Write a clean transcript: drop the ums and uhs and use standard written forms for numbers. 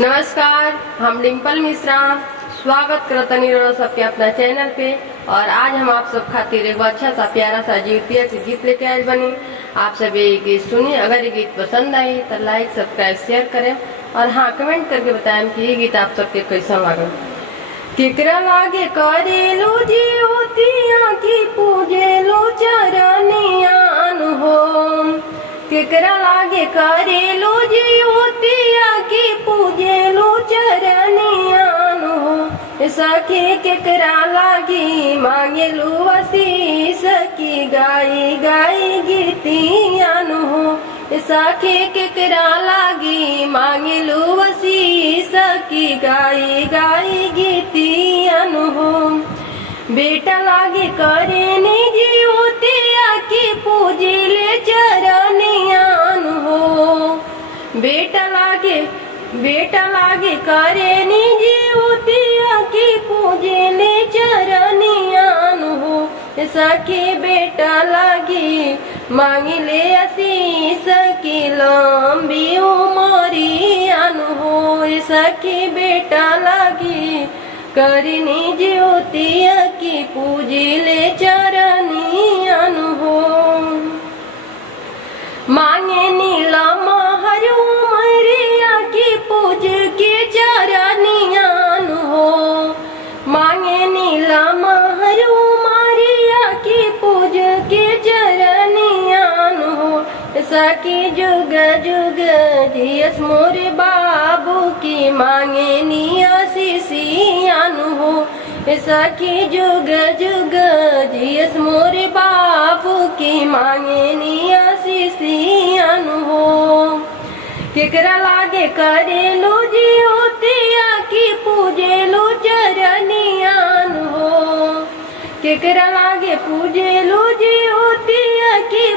नमस्कार, हम डिम्पल मिश्रा स्वागत करतनी रहो सबके अपना चैनल पे। और आज हम आप सब खातिर एक अच्छा सा प्यारा सा जीवतिया के गीत लेके आए बनी। आप सब ये गीत सुनिए। अगर ये गीत पसंद आई तो लाइक सब्सक्राइब शेयर करें और हाँ कमेंट करके बताएं कि ये गीत आप सबके कैसा लगा। केकरा लागे करेलो जीवतिया की पूजे लो चरनियान हो। केकरा लागे करेलो जीवतिया की पूजे लो चरनियान हो। सखी केकरा लागी मांगे लो आशीष की गाई गाई गीतियान हो। सखी केकरा लागी मांगे लो आशीष की गाई गाई गीतियान हो। बेटा लागे करे जीवतिया की पूजे ले चरनियान हो। बेटा लागे करे जीवतिया की पूजे ले चरनियान हो। सखी बेटा लागी मांगी ले आशीष की लंबी उमरियान हो। सखी बेटा लागी करनी ज्योतिया की पूजी ले चरनियान हो। मांगे नीला महरु मरिया की पूज के चरनियान हो। मांगे नीला महरु मरिया की पूज के चरनियान हो। सखी जुग जुग जियस मोरे बाबू की मांगे निया सिसियान हो। सखी जुग जुग जियस मोरे बाबू की मांगे निया सिसियान हो। केकरा लागे करे लो जीवतिया की पूजे लो चरनियान हो। केकरा लागे पूजे लो जीवतिया की